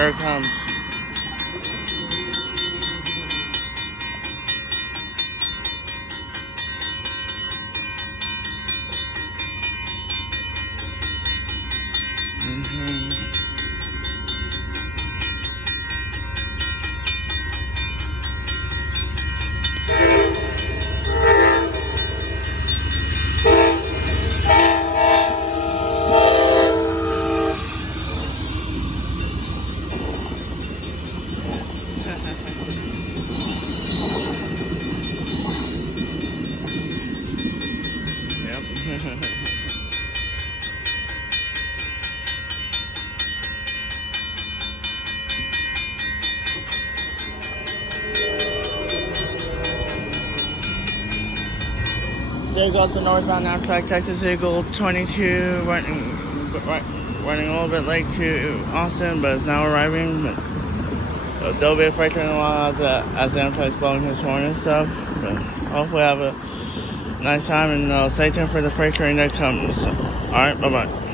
Here it comes. There goes the northbound Amtrak Texas Eagle 22 running a little bit late to Austin, but it's now arriving. But there'll be a freight train along as the Amtrak's blowing his horn and stuff. But hopefully have a nice time, and stay tuned for the freight train that comes. Alright, bye-bye.